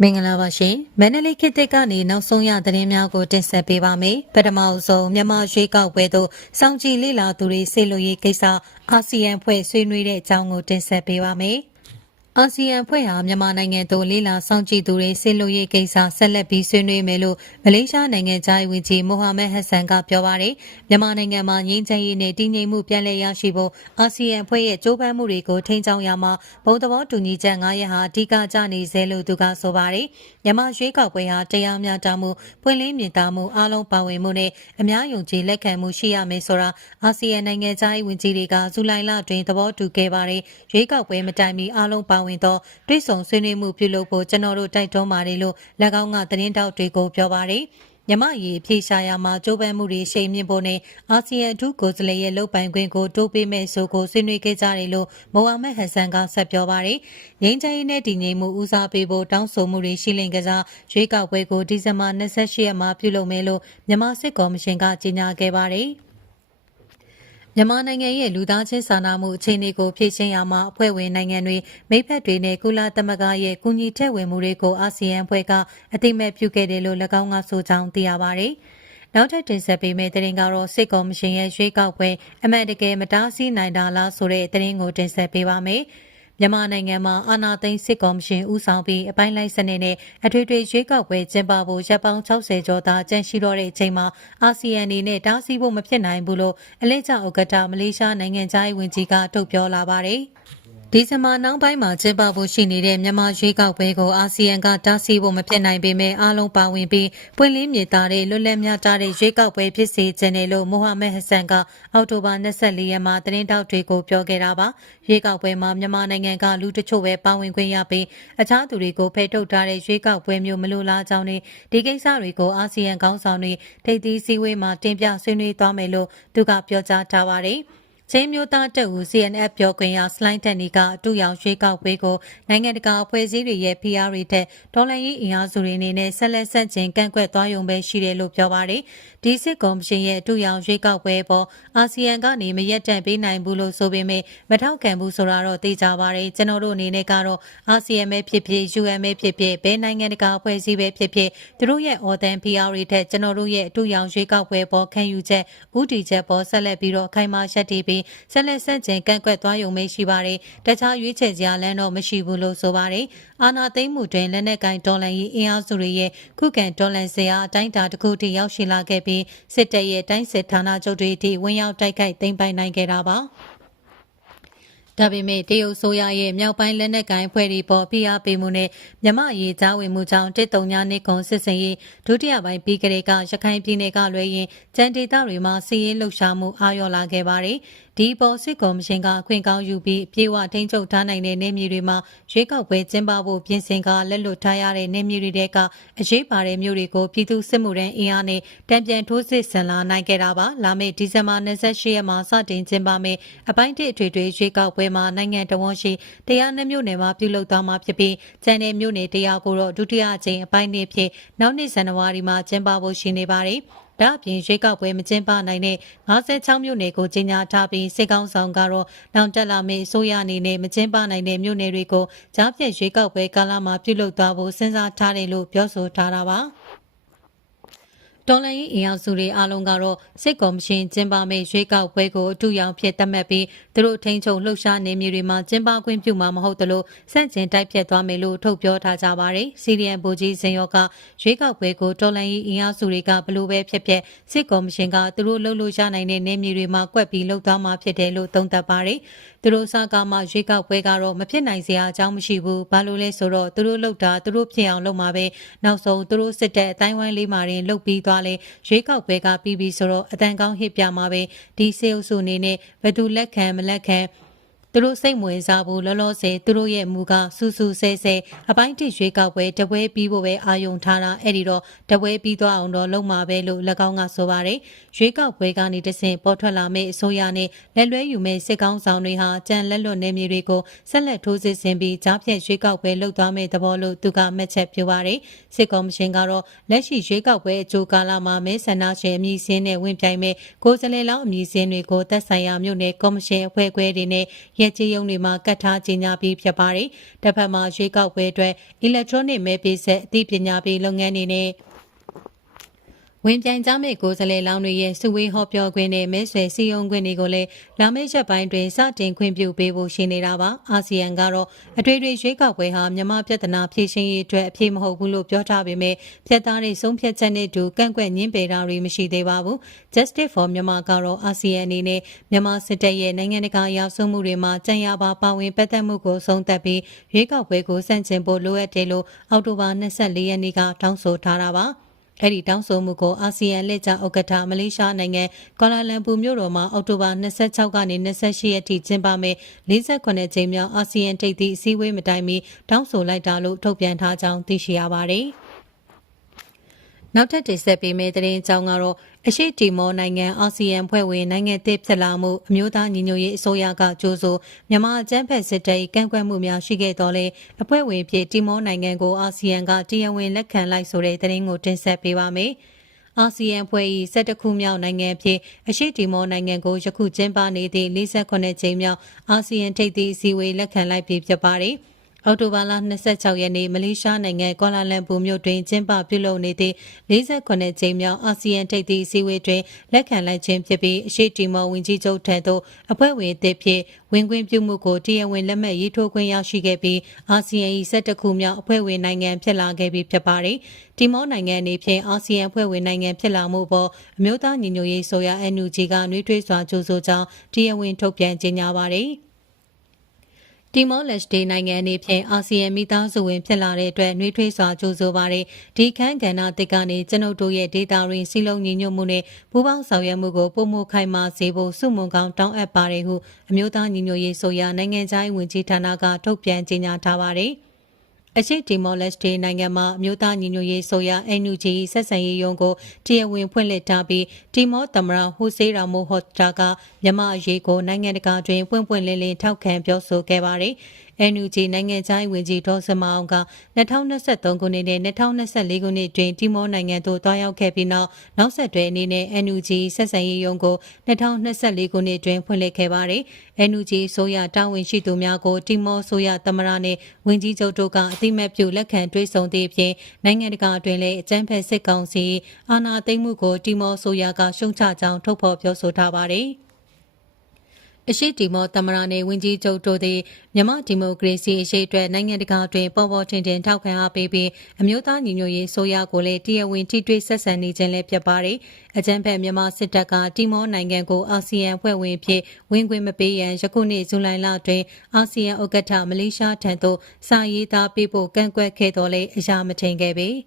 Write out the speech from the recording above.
မင်္ဂလာပါရှင်မန္တလေးခေတ်သစ်ကနေနောက်ဆုံးရသတင်းများကိုတင်ဆက်ပေးပါမယ်ပထမဆုံးမြန်မာရွေးကောက်ပွဲသို့စောင့်ကြည့်လေ့လာသူတွေဆေးလွှတ်ရေးကိစ္စအာဆီယံဖွဲ့ဆွေးနွေးတဲ့အကြောင်းကိုတင်ဆက်ပေးပါမယ်အာဆီယံဖွဲ့ဟာမြန်မာနိုင်ငံသို့လေးလာဆောင်ကြည့်သူတွေဆင်းလို့ရေးကိစ္စဆက်လက်ပြီးဆွေးနွေးမယ်လို့မလေးရှားနိုင်ငံသားဝန်ကြီးမိုဟာမက်ဟက်ဆန်ကပြောပါတယ်။မြန်မာနိုင်ငံမှာငြိမ်းချမ်းရေးနဲ့တည်ငြိမ်မှုပြန်လည်ရရှိဖို့အာဆီယံဖွဲ့ရဲ့ကြိုးပမ်းမှုတွေကိုထိန်းချောင်းရမှာဘုံသဘောတူညီချက်၅ရပ်ဟာအဓိကကျနေစေလို့သူကဆိုပါတယ်။မြန်မာရွေးကောက်ပွဲဟာတရားမျှတမှုပွင့်လင်းမြင်သာမှုအားလုံးပါဝင်မှုနဲ့အများယုံကြည်လက်ခံမှုရှိရမယ်ဆိုတာအာဆီယံနိုင်ငံသားဝန်ကြီးတွေကဇူလိုင်လတွင်သဘောတူခဲ့ပါတယ်။ရွေးကောက်ပွဲမတိုင်မီအားလုံးပါဝင်သောတွိဆုံဆွေးနွေးမှုပြုလုပ်ဖို့ကျွန်တော်တို့တိုက်တွန်းပါတယ်လို့၎င်းကသတင်းတောက်တွေကိုပြောပါတယ်မြမရေဖြေရှားရမှာကြိုးပမ်းမှုတွေရှိမြင့်ဖို့နဲ့အာဆီယံအထူးကိုယ်စားလှယ်ရဲ့လုပ်ပိုင်ခွင့်ကိုတိုးပေးမဲ့ဆိုကိုဆွေးနွေးခဲ့ကြတယ်လို့မိုဟာမက်ဟဆန်ကဆက်ပြောပါရယ်ငင်းချရေးနဲ့တည်ငြိမ်မှုဦးစားပေးဖို့တောင်းဆိုမှုတွေရှိလင်ကစားရွေးကောက်ပွဲကိုဒီဇင်ဘာ28ရက်မှာပြုလုပ်မယ်လို့မြမစစ်ကော်မရှင်ကကြေညာခဲ့ပါရယ်မြန်မာနိုင်ငံရဲ့လူသားချင်းစာနာမှုအခြေအနေကိုဖြေရှင်းရမှာအဖွဲ့ဝင်နိုင်ငံတွေမိဘတွေနဲ့ကုလသမဂ္ဂရဲ့ကူညီထည့်ဝင်မှုတွေကိုအာဆီယံအဖွဲ့ကအတိမဲ့ပြုခဲ့တယ်လို့၎င်းကဆိုကြောင်းသိရပါဗျ။နောက်ထပ်တင်ဆက်ပေးမယ့်သတင်းကတော့စစ်ကော်မရှင်ရဲ့ရွေးကောက်ပွဲအမှန်တကယ်မတားဆီးနိုင်တာလားဆိုတဲ့သတင်းကိုတင်ဆက်ပေးပါမယ်။မြန်မာနိုင်ငံမှာအာဏာသိမ်းစစ်ကောင်ရှင်ဦးဆောင်ပြီးအပိုင်းလိုက်စနစ်နဲ့အထွေထွေရွေးကောက်ပွဲကျင်းပဖို့ရပ်ပေါင်း60ကျော်သာကြန့်ရှိတော့တဲ့အချိန်မှာအာဆီယံအနေနဲ့တားဆီးဖို့မဖြစ်နိုင်ဘူးလို့အလဲကျဥက္ကဋ္ဌမလေးရှားနိုင်ငံသားရေးဝန်ကြီးကထုတ်ပြောလာပါတယ်။ဒီဇင်ဘာနောက်ပိုင်းမှာကျင်းပဖို့ရှိနေတဲ့မြန်မာရွေးကောက်ပွဲကိုအာဆီယံကတားဆီးဖို့မဖြစ်နိုင်ပေမဲ့အားလုံးပါဝင်ပြီးပွင့်လင်းမြင်သာတဲ့လွတ်လပ်မျှတတဲ့ရွေးကောက်ပွဲဖြစ်စေချင်တယ်လို့မိုဟာမက်ဟဆန်ကအောက်တိုဘာ24ရက်မှာသတင်းတောက်တွေကိုပြောခဲ့တာပါရွေးကောက်ပွဲမှာမြန်မာနိုင်ငံကလူတချို့ပဲပါဝင်ခွင့်ရပြီးအခြားသူတွေကိုဖယ်ထုတ်ထားတဲ့ရွေးကောက်ပွဲမျိုးမလိုလားကြောင်းနဲ့ဒီကိစ္စတွေကိုအာဆီယံခေါင်းဆောင်တွေထိပ်သီးစည်းဝေးမှာတင်ပြဆွေးနွေးသွားမယ်လို့သူကပြောကြားထားပါတယ်။ချင်းမျိုးသားတပ်ဦး CNF ပြောခွင့်ရစလိုင်းတက်နီကအတူရောင်ရွေးကောက်ပွဲကိုနိုင်ငံတကာအဖွဲ့အစည်းတွေရဲ့ဖိအားတွေထက်ဒေါ်လာရင်းအင်အားစုတွေအနေနဲ့ဆက်လက်ဆန့်ကျင်ကန့်ကွက်သွားရုံပဲရှိတယ်လို့ပြောပါတယ်။ဒီစစ်ကော်မရှင်ရဲ့အတူရောင်ရွေးကောက်ပွဲပေါ်အာဆီယံကနေမရက်တန့်ပေးနိုင်ဘူးလို့ဆိုပေမဲ့မထောက်ခံဘူးဆိုတာတော့သိကြပါတယ်။ကျွန်တော်တို့အနေနဲ့ကတော့အာဆီယံပဲဖြစ်ဖြစ် UN ပဲဖြစ်ဖြစ်ဘယ်နိုင်ငံတကာအဖွဲ့အစည်းပဲဖြစ်ဖြစ်သူတို့ရဲ့အော်တန်ဖိအားတွေထက်ကျွန်တော်တို့ရဲ့အတူရောင်ရွေးကောက်ပွဲပေါ်ခံယူချက်ဦးတည်ချက်ပေါ်ဆက်လက်ပြီးတော့အခိုင်အမာရပ်တည်ပြီးဆက်လက်ဆန့်ကျင်ကန့်ကွက်သွားရုံပဲရှိပါတယ်။တခြားရွေးချယ်စရာလမ်းတော့မရှိဘူးလို့ဆိုပါတယ်။အာဏာသိမ်းမှုတွင်လက်နက်ကင်ဒေါ်လာရေးအင်အားစုတွေရဲ့ခုခံဒေါ်လာစရာအတိုင်းတာတစ်ခုထိရောက်ရှိလာခဲ့ပြီးစစ်တပ်ရဲ့တိုင်းစစ်ဌာနချုပ်တွေထိဝင်ရောက်တိုက်ခိုက်သိမ်းပိုင်နိုင်ခဲ့တာပါ။ဒါပေမဲ့တရုတ်ဆိုရရဲ့မြောက်ပိုင်းလက်နက်ကိုင်အဖွဲ့တွေပေါ်ဖိအားပေးမှုနဲ့မြမရေကြားဝင်မှုကြောင့်တစ်တုံညာနေကုန်စစ်စင်ရေးဒုတိယပိုင်းပြီးကလေးကရခိုင်ပြည်နယ်ကလွဲရင်ကြံဒေသတွေမှာစီးရင်လှုပ်ရှားမှုအာရုံလာခဲ့ပါတယ်။ဒီပေါ်စစ်ကော်မရှင်ကအခွင့်ကောင်းယူပြီးပြေဝထိန်းချုပ်ထားနိုင်တဲ့နေမြေတွေမှာရွေးကောက်ပွဲကျင်းပဖို့ပြင်ဆင်ကလက်လွတ်ထားရတဲ့နေမြေတွေကအရေးပါတဲ့မြို့တွေကိုပြည်သူစစ်မှုထမ်းအင်အားနဲ့တံပြန်ထိုးစစ်ဆင်လာနိုင်ခဲ့တာပါလာမယ့်ဒီဇင်ဘာ28ရက်မှာစတင်ကျင်းပမယ့်အပိုင်းတစ်အထွေထွေရွေးကောက်ပွဲမှာနိုင်ငံတော်ရှိတရားနှမြို့နယ်မှာပြုလုပ်သွားမှာဖြစ်ပြီးကျန်တဲ့မြို့နယ်တရားကိုတော့ဒုတိယအကြိမ်အပိုင်းနှစ်ဖြစ်နောက်နှစ်ဇန်နဝါရီမှာကျင်းပဖို့ရှိနေပါတယ်ဒါအပြင်ရွေးကောက်ပွဲမကျင်းပနိုင်တဲ့56မြို့နယ်ကိုကြီးညာထားပြီးစစ်ကောင်ဆောင်ကတော့နောက်တက်လာမယ့်အစိုးရအနေနဲ့မကျင်းပနိုင်တဲ့မြို့နယ်တွေကိုကြားဖြတ်ရွေးကောက်ပွဲကာလမှာပြုလုပ်သွားဖို့စဉ်းစားထားတယ်လို့ပြောဆိုထားတာပါ။ဒေါ်လန်၏အင်အားစုတွေအားလုံးကတော့စစ်ကော်မရှင်ကျင်းပမယ့်ရွေးကောက်ပွဲကိုအထူးရောင်ဖြစ်သတ်မှတ်ပြီးသူတို့ထိန်းချုပ်လှုပ်ရှားနေမြေတွေမှာကျင်းပခွင့်ပြုမှာမဟုတ်သလိုဆန့်ကျင်တိုက်ဖြတ်သွားမယ်လို့ထုတ်ပြောထားကြပါတယ်။စီရီယန်ဘူကြီးစင်ယောကရွေးကောက်ပွဲကိုဒေါ်လန်၏အင်အားစုတွေကဘလို့ပဲဖြစ်ဖြစ်စစ်ကော်မရှင်ကသူတို့လှုပ်လို့ရနိုင်တဲ့နေမြေတွေမှာကွက်ပြီးလှုပ်သွားမှာဖြစ်တယ်လို့သုံးသပ်ပါတယ်။သူတို့စကားမှရွေးကောက်ပွဲကတော့မဖြစ်နိုင်စရာအကြောင်းမရှိဘူးဘာလို့လဲဆိုတော့သူတို့လှုပ်တာသူတို့ဖြစ်အောင် လုပ်မှာပဲနောက်ဆုံးသူတို့စစ်တပ်အတိုင်းဝိုင်းလေးမှာရင်လှုပ်ပြီးသွားလဲရွေးကောက်ပွဲကပြီးပြီဆိုတော့အတန်ကောင်းဟစ်ပြမှာပဲဒီစေအုပ်စုအနေနဲ့ဘယ်သူလက်ခံမလက်ခံသူတို့စိတ်ဝင်စားဖို့လောလောဆယ်သူတို့ရဲ့မူကစူးစူးဆဲဆဲအပိုင်းတစ်ရွေးကောက်ပွဲတပွဲပြီးဖို့ပဲအာယုံထားတာအဲ့ဒီတော့တပွဲပြီးသွားအောင်တော့လုပ်မှာပဲလို့၎င်းကဆိုပါတယ်ရွေးကောက်ပွဲကနေတဆင့်ပေါ်ထွက်လာမယ့်အစိုးရနဲ့လက်လွဲယူမယ့်စစ်ကောင်ဆောင်တွေဟာကြံလက်လွတ်နေမြေတွေကိုဆက်လက်ထိုးစစ်ဆင်ပြီးကြားဖြတ်ရွေးကောက်ပွဲလုပ်သွားမယ့်သဘောလို့သူကမှတ်ချက်ပြုပါတယ်စစ်ကော်မရှင်ကတော့လက်ရှိရွေးကောက်ပွဲအကြိုကာလမှာမဲဆန္ဒရှင်အမည်စင်းနဲ့ဝင်ပြိုင်မဲ့ကိုယ်စားလှယ်လောင်းအမည်စင်းတွေကိုသက်ဆိုင်ရာမြို့နယ်ကော်မရှင်အဖွဲ့အခွဲတွေနဲ့ရက်ကြေးရုံတွေမှာကတ်ထားကြေညာပြီးဖြစ်ပါတယ်။တစ်ဖက်မှာရွေးကောက်ပွဲအတွက် electronic မဲပေးဆက်အသိပညာပေးလုပ်ငန်းတွေနဲ့ဝင်ပြိုင်ကြမယ့်ကိုယ်စားလှယ်လောင်းတွေရဲ့စုဝေးဟောပြောခွင့်နဲ့မဲဆွယ်စည်းရုံးခွင့်တွေကိုလည်းလာမယ့်ရက်ပိုင်းတွင်စတင်ခွင့်ပြုပေးဖို့ရှိနေတာပါအာဆီယံကတော့အထွေထွေရွေးကောက်ပွဲဟာမြန်မာပြည်ထနာဖြည့်ရှင်ရေးအတွက်အပြေမဟုတ်ဘူးလို့ပြောထားပေမဲ့ဖြတ်သားတွေဆုံးဖြတ်ချက်နဲ့တူကန့်ကွက်ညှင်းပယ်တာတွေမရှိသေးပါဘူး Justice for မြန်မာကတော့အာဆီယံအနေနဲ့မြန်မာစစ်တပ်ရဲ့နိုင်ငံတကာရာဇဝမှုတွေမှာကြံရပါပါဝင်ပတ်သက်မှုကို ဆုံးသက်ပြီးရွေးကောက်ပွဲကိုစန့်ကျင်ဖို့လိုအပ်တယ်လို့အောက်တိုဘာ24ရက်နေ့ကတောင်းဆိုထားတာပါ။အဲ့ဒီတောင်းဆိုမှုကိုအာဆီယံလက်ကြားဥက္ကဋ္ဌမလေးရှားနိုင်ငံကွာလာလမ်ပူမြို့တော်မှာအောက်တိုဘာ26ကနေ28ရက်ထိကျင်းပမယ့်48ကြိမ်မြောက်အာဆီယံထိပ်သီးအစည်းအဝေးမတိုင်မီတောင်းဆိုလိုက်တာလို့ထုတ်ပြန်ထားကြောင်းသိရှိရပါတယ်။နောက်ထပ်တင်ဆက်ပေးမယ့်သတင်းအကြောင်းကတော့အရှိတီမောနိုင်ငံအာဆီယံဖွဲ့ဝင်နိုင်ငံသစ်ဖြစ်လာမှုအမျိုးသားညီညွတ်ရေးအစိုးရကကြိုးဆိုမြန်မာအကြမ်းဖက်စစ်တပ်ကန့်ကွက်မှုများရှိခဲ့တော်လဲအဖွဲ့ဝင်ဖြစ်တီမောနိုင်ငံကိုအာဆီယံကတရားဝင်လက်ခံလိုက်ဆိုတဲ့သတင်းကိုတင်ဆက်ပေးပါမယ်။အာဆီယံဖွဲ့၏၁၁ခုမြောက်နိုင်ငံဖြစ်အရှိတီမောနိုင်ငံကိုယခုကျင်းပနေသည့်၄၈ကြိမ်မြောက်အာဆီယံထိပ်သီးအစည်းအဝေးလက်ခံလိုက်ပြီးဖြစ်ပါတယ်။အောက်တိုဘာလ26ရက်နေ့မလေးရှားနိုင်ငံကွာလာလမ်ပူမြို့တွင်ကျင်းပပြုလုပ်နေသည့်48ကြိမ်မြောက်အာဆီယံထိပ်သီးအစည်းအဝေးတွင်လက်ခံလိုက်ခြင်းဖြစ်ပြီးအရှိတီမော်ဝန်ကြီးချုပ်ထံသို့အဖွဲ့ဝင်သည့်ဖြင့်ဝင်ခွင့်ပြုမှုကိုတရားဝင်လက်မှတ်ရေးထိုးခွင့်ရရှိခဲ့ပြီးအာဆီယံ၏၁၁ခုမြောက်အဖွဲ့ဝင်နိုင်ငံ ဖြစ်လာခဲ့ပြီးဖြစ်ပါသည်။တီမော်နိုင်ငံအနေဖြင့်အာဆီယံအဖွဲ့ဝင်နိုင်ငံဖြစ်လာမှုပေါ်အမျိုးသားညီညွတ်ရေးဆိုရာ NUG ကနှွေးထွေးစွာကြိုဆိုကြောင်းတရားဝင်ထုတ်ပြန်ကြေညာပါသည်။တီမောလက်စ်ဒေနိုင်ငံအနေဖြင့်အာဆီယံမိသားစုဝင်ဖြစ်လာတဲ့အတွက်နှွေးထွေးစွာကြိုဆိုပါရယ်ဒီခန်းကဏ္ဍတစ်ကနေကျွန်ုပ်တို့ရဲ့ဒေတာရင်းစီလုံးညီညွတ်မှုနဲ့ပူးပေါင်းဆောင်ရွက်မှုကိုပုံမှုခိုင်မာစေဖို့စုမုံကောင်းတောင်းအပ်ပါရယ်ဟုအမျိုးသားညီညွတ်ရေးဆိုရာနိုင်ငံခြားရေးဝန်ကြီးဌာနကထုတ်ပြန်ကြေညာထားပါရယ်။အရှိဒီမော်လက်စ်ဒေနိုင်ငံမှာမြို့သားညီညွတ်ရေးဆိုရ NUG ဆက်ဆံရေးရုံးကိုတရားဝင်ဖွင့်လှစ်ထားပြီးတီမောသမရာဟူဆေးရာမိုဟော့တာကမြမအရေးကိုနိုင်ငံတကာတွင်ပွင့်ပွင့်လင်းလင်းထောက်ခံပြောဆိုခဲ့ပါတယ်။ NUG နိုင်ငံခြားရေးဝန်ကြီးဒေါ်စမအောင်က2023ခုနှစ်နဲ့2024ခုနှစ်တွင်တီမောနိုင်ငံသို့သွားရောက်ခဲ့ပြီးနောက်နောက်ဆက်တွဲအနေနဲ့ NUG ဆက်ဆံရေးရုံးကို2024ခုနှစ်တွင်ဖွင့်လှစ်ခဲ့ပါတယ်။ NUG ဆိုရတာဝန်ရှိသူများကိုတီမောဆိုရသမရနဲ့ဝန်ကြီးချုပ်တို့ကအတိမတ်ပြုလက်ခံတွေ့ဆုံသည့်အပြင်နိုင်ငံတကာအတွင်းလည်းအကြမ်းဖက်စစ်ကောင်စီအာဏာသိမ်းမှုကိုတီမောဆိုရကရှုံချကြောင်းထုတ်ဖော်ပြောဆိုထားပါတယ်။အရှိတီမောတမရနေဝန်ကြီးချုပ်တို့သည်မြမဒီမိုကရေစီအရှိအတွက်နိုင်ငံတကာတွင် ပေါ်ပေါ်ထင်ထင်ထောက်ခံအားပေးပြီးအမျိုးသားညီညွတ်ရေးဆိုရကိုလည်းတရားဝင်ထိတွေ့ဆက်ဆံနေခြင်းလည်းဖြစ်ပါတယ်။အကြံဖက်မြမစစ်တပ်ကတီမောနိုင်ငံကိုအာဆီယံဖွဲ့ဝင်ဖြစ်ဝင်ခွင့်မပေးရန်ယခုနှစ်ဇူလိုင်လတွင်အာဆီယံဥက္ကဋ္ဌမလေးရှားထံသို့စာရေးသားပေးဖို့ကန့်ကွက်ခဲ့တော်လဲအရာမထင်ခဲ့ပေ။